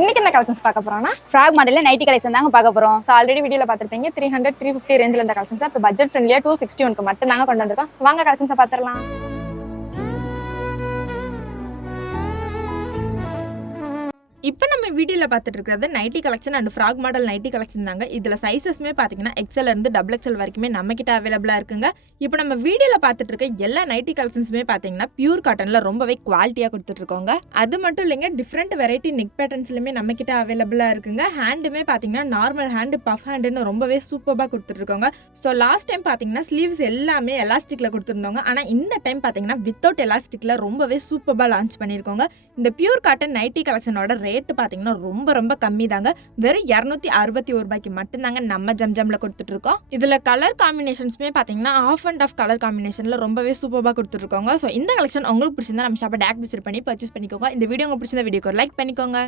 இன்னைக்கு என்ன கலெக்ஷன்ஸ் பார்க்க போறோம்னா ஃப்ராக் மாடல்ல நைட்டி கலெக்ஷன் தாங்க பார்க்க போறோம். ஆல்ரெடி வீடியோல பார்த்துருப்பீங்க 300 350 ரேஞ்சில் இருந்த கலெக்ஷன்ஸ் இப்போ பட்ஜெட் ஃப்ரெண்ட்லியா 261 மட்டும் தாங்க கொண்டு வந்திருக்கோம். வாங்க கலெக்ஷன்ஸை பார்த்துடலாம். இப்போ நம்ம வீடியோவில் பார்த்துட்டு இருக்கிறது nightie collection and frock model nightie collection தாங்க. இதில் சைஸஸ்மே பார்த்தீங்கன்னா எக்ஸல் இருந்து டபுள் எக்ஸல் வரைக்குமே நம்மக்கிட்ட அவைலபிளாக இருக்குங்க. இப்போ நம்ம வீடியோவில் பார்த்துட்டு இருக்க எல்லா நைட்டி கலெக்ஷன்ஸுமே பார்த்தீங்கன்னா பியூர் காட்டனில் ரொம்பவே குவாலிட்டியாக கொடுத்துட்ருக்கோங்க. அது மட்டும் இல்லைங்க, டிஃப்ரெண்ட் வெரைட்டி நெக் பேட்டர்ன்ஸ்லையுமே நம்மக்கிட்ட அவைலபிளாக இருக்குங்க. ஹேண்டுமே பார்த்தீங்கன்னா நார்மல் ஹேண்டு, பஃப் ஹேண்டுன்னு ரொம்பவே சூப்பராக கொடுத்துட்ருக்கோங்க. ஸோ லாஸ்ட் டைம் பார்த்தீங்கன்னா ஸ்லீவ்ஸ் எல்லாமே எலாஸ்டிக்கில் கொடுத்துருந்தோங்க. ஆனால் இந்த டைம் பார்த்தீங்கன்னா வித்தவுட் எலாஸ்டிக்கில் ரொம்பவே சூப்பராக லான்ச் பண்ணியிருக்கோங்க. இந்த பியூர் காட்டன் நைட்டி கலெக்ஷனோட ரேட்டு பார்த்தீங்கன்னா ரொம்ப கம்மி தாங்க. வெறும் 261 ரூபாய்க்கு மட்டும்தாங்க நம்ம ஜம்ஜம்ல கொடுத்துட்டு இருக்கோம். இதுல கலர் காம்பினேஷன்ஸ்மே பார்த்தீங்கன்னா ஆஃப் அண்ட் ஆஃப் கலர் காம்பினேஷன்ல ரொம்பவே சூப்பராக கொடுத்துருக்கோங்க. ஸோ இந்த கலெக்ஷன் உங்களுக்கு பிடிச்சிருந்தா நம்ம ஷாப்பை டேரக்ட் விசிட் பண்ணி பர்ச்சேஸ் பண்ணிக்கோங்க. இந்த வீடியோ உங்களுக்கு பிடிச்சிருந்த வீடியோக்கு லைக் பண்ணிக்கோங்க.